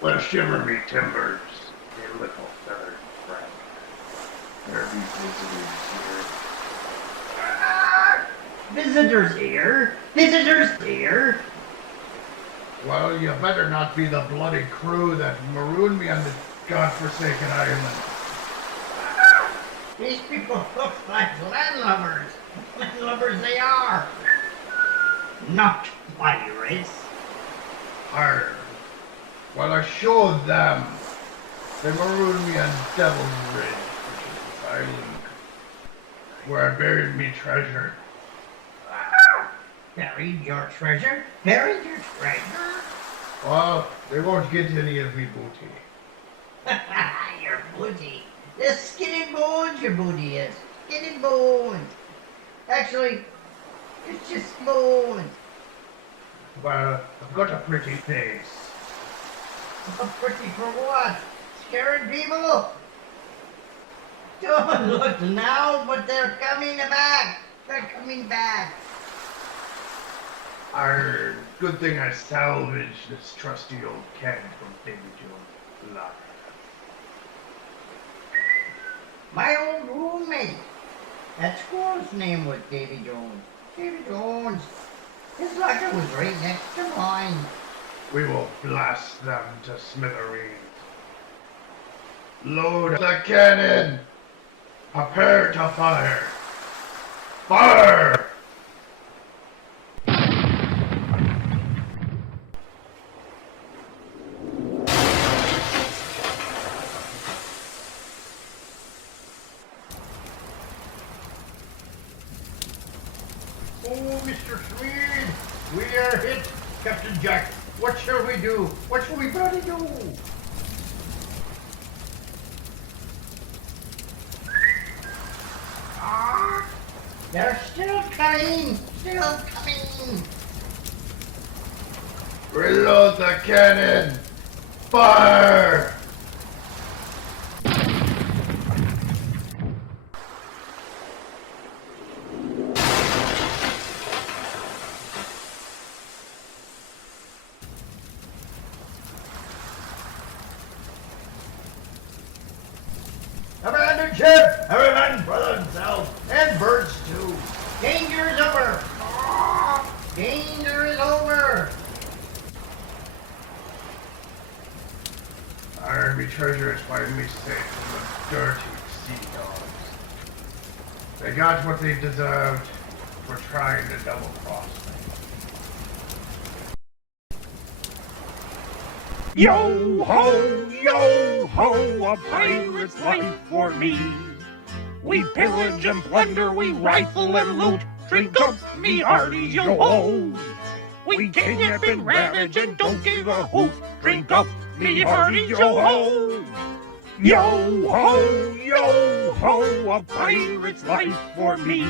Well, shiver me timbers, you little feathered friend. There be visitors here. Visitors here? Visitors here? Well, you better not be the bloody crew that marooned me on the godforsaken island. These people look like landlubbers. Landlubbers they are. Not pirates. Arr. Well, I showed them. They marooned me on Devil's Ridge, which is this island where I buried me treasure. Buried your treasure? Buried your treasure? Well, they won't get any of me booty. Your booty. The skin and bones your booty is. Skin and bones. Actually, it's just bones. Well, I've got a pretty face. Pretty for what? Scaring people? Don't look now, but they're coming back. They're coming back. Arr, good thing I salvaged this trusty old keg from Davy Jones' locker. My old roommate. That squirrel's name was Davy Jones. Davy Jones. His locker was right next to mine. We will blast them to smithereens. Load the cannon! Prepare to fire! Fire! Oh, Mr. Swede, we are hit. Captain Jack, what shall we do? What shall we bloody do? Ah, they're still coming. Still coming. Reload the cannon! Fire! Abandon ship! Every man for themselves, and birds too. Danger is over! Danger is over! Army treasure is finally safe from the dirty sea dogs. They got what they deserved for trying to double cross me. Yo ho, a pirate's life for me. We pillage and plunder, we rifle and loot. Drink up, me hearties, yo ho. We kidnap and ravage and don't give a hoot. Drink up, me hearties, yo ho. Yo ho, a pirate's life for me.